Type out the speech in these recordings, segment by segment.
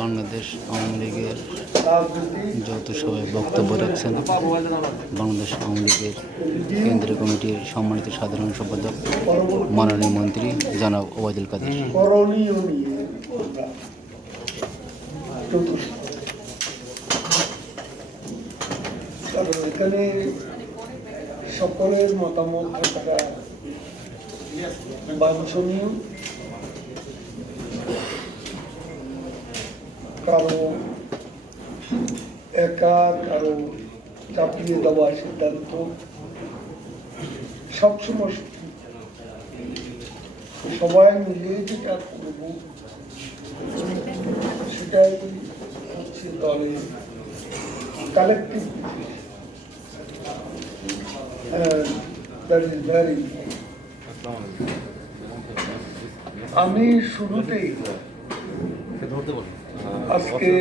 বাংলাদেশ আওয়ামী লীগের যৌথ সভায় বক্তব্য রাখছেন। বাংলাদেশ আওয়ামী লীগের কেন্দ্রীয় কমিটির সম্মানিত সাধারণ সম্পাদক মাননীয় মন্ত্রী জনাব ওবায়দুল কাদের। এখানে সকলের মতামত থাকাটা বাঞ্ছনীয়। কারও একা, কারও চাপিয়ে দেওয়া সিদ্ধান্ত। সবসময় সবাই মিলে যেটা করব, সেটাই হচ্ছে দলের কালেকটিভ আমি শুরুতেই আজকে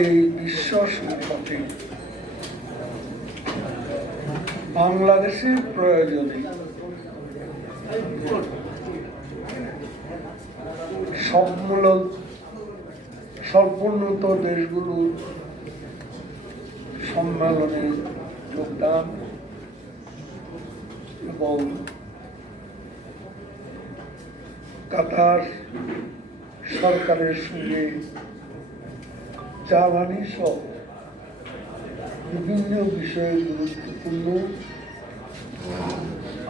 এই বিশ্ব বাংলাদেশের প্রয়োজনে সম্মেলন স্বল্পোন্নত দেশগুলোর সম্মেলনে যোগদান এবং কাতার সরকারের সঙ্গে জ্বালানি সহ বিভিন্ন বিষয়ে গুরুত্বপূর্ণ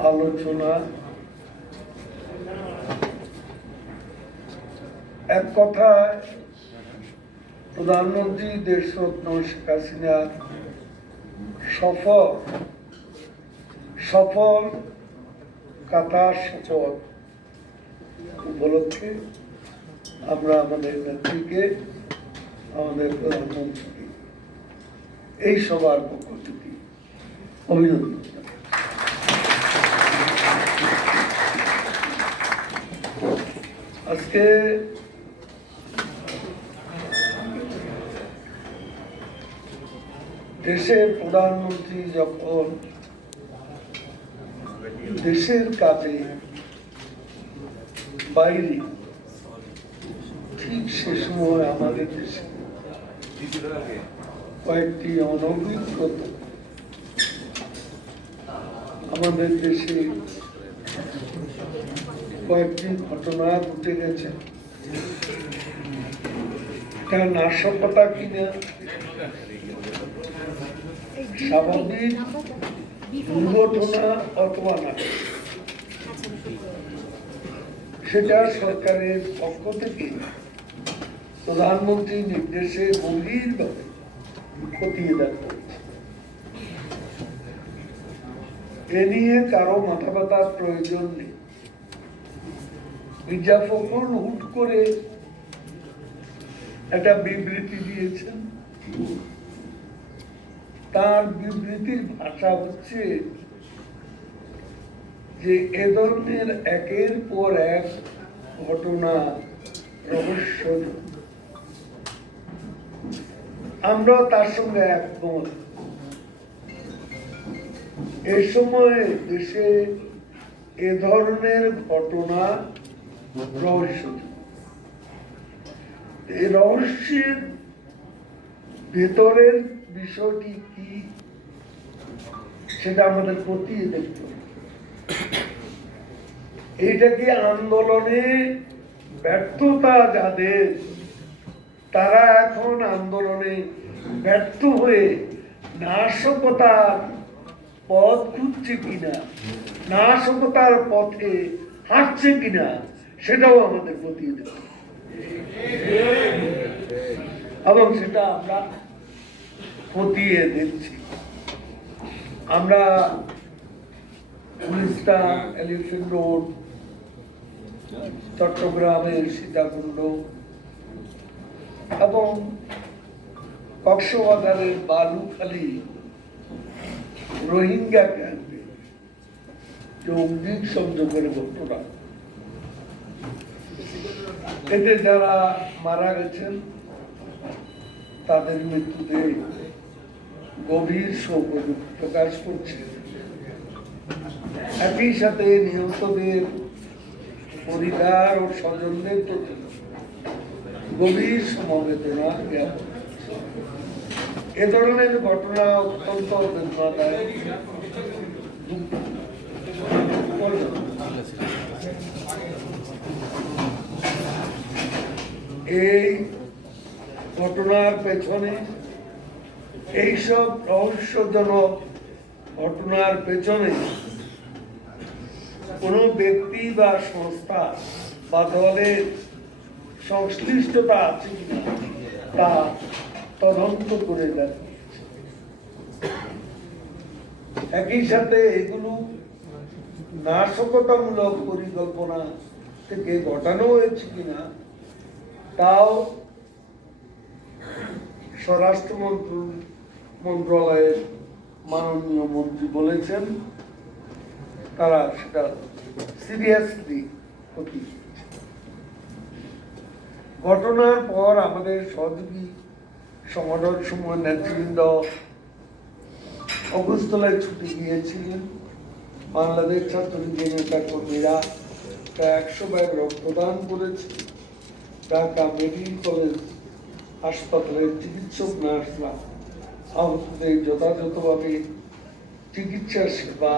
আলোচনা এক কথায় প্রধানমন্ত্রী দেশরত্ন শেখ হাসিনা সফল সফল কাতার সফল উপলক্ষে আমরা আমাদের নেত্রীকে, আমাদের প্রধানমন্ত্রীকে, এই সবার পক্ষ থেকে অভিনন্দন আজকে, দেশের প্রধানমন্ত্রী যখন দেশের কাজে বাইরে ঠিক সে সময় আমাদের দেশে কয়েকটি অনভিজ্ঞত আমাদের দেশে কয়েকটি ঘটনা ঘটে গেছে। এটা নাশকতা কিনা? স্বাভাবিক দুর্ঘটনা অথবা না? সেটা সরকারের পক্ষ থেকে প্রধানমন্ত্রীর নির্দেশে গভীরভাবে খতিয়ে দেখা। এ নিয়ে কারও মাথা ব্যথার প্রয়োজন নেই। মির্জা ফখরুল হুট করে একটা বিবৃতি দিয়েছেন। তার বিবৃতির ভাষা হচ্ছে যে এ ধরনের একের পর এক ঘটনা রহস্য আমরা তার সঙ্গে একমত। এ সময় দেশে এ ধরনের ঘটনা রহস্য এই রহস্যের ভেতরের বিষয়টি কি, সেটা আমাদের খতিয়ে দেখতে হবে। এইটা কি আন্দোলনে ব্যর্থতা যাদের তারা এখন আন্দোলনে ব্যর্থ হয়ে নাশকতার পথ খুঁজছে কিনা? নাশকতার পথে হাঁটছে কিনা? সেটাও আমাদের খতিয়ে দেখতে এবং সেটা আমরা খতিয়ে দেখছি। আমরা চট্টগ্রামের সীতাকুণ্ড এবং কক্সবাজারের বালুখালী রোহিঙ্গা ক্যাম্পে অগ্নিক সংযোগের ঘটনা। এতে যারা মারা গেছেন, তাদের মৃত্যুতে গভীর শোক প্রকাশ করছে। একই সাথে নিহতদের পরিবার ও স্বজনদের প্রতি গভীর সমবেদনা জ্ঞাপন এ ধরনের ঘটনা অত্যন্ত বেদনাদায়ক এই ঘটনার পেছনে এইসব রহস্যজনক ঘটনার পেছনে কোনো ব্যক্তি বা সংস্থা বা দলের সংশ্লিষ্টতা আছে কিনা তা তদন্ত করে একই সাথে এগুলো নাশকতামূলক পরিকল্পনা থেকে ঘটানো হয়েছে কিনা তাও স্বরাষ্ট্র মন্ত্র- মন্ত্রণালয়ের মাননীয় মন্ত্রী বলেছেন, তারা সেটা সিরিয়াসলি ক্ষতি ঘটনার পর আমাদের সহযোগী সংগঠন সমূহ নেতৃবৃন্দ অগস্তলায় ছুটি গিয়েছিলেন। বাংলাদেশ ছাত্রলীগের নেতা কর্মীরা প্রায় একশো ব্যাগ রক্তদান করেছে। ঢাকা মেডিকেল কলেজ হাসপাতালের চিকিৎসক, নার্সরা আহতদের যথাযথভাবে চিকিৎসা সেবা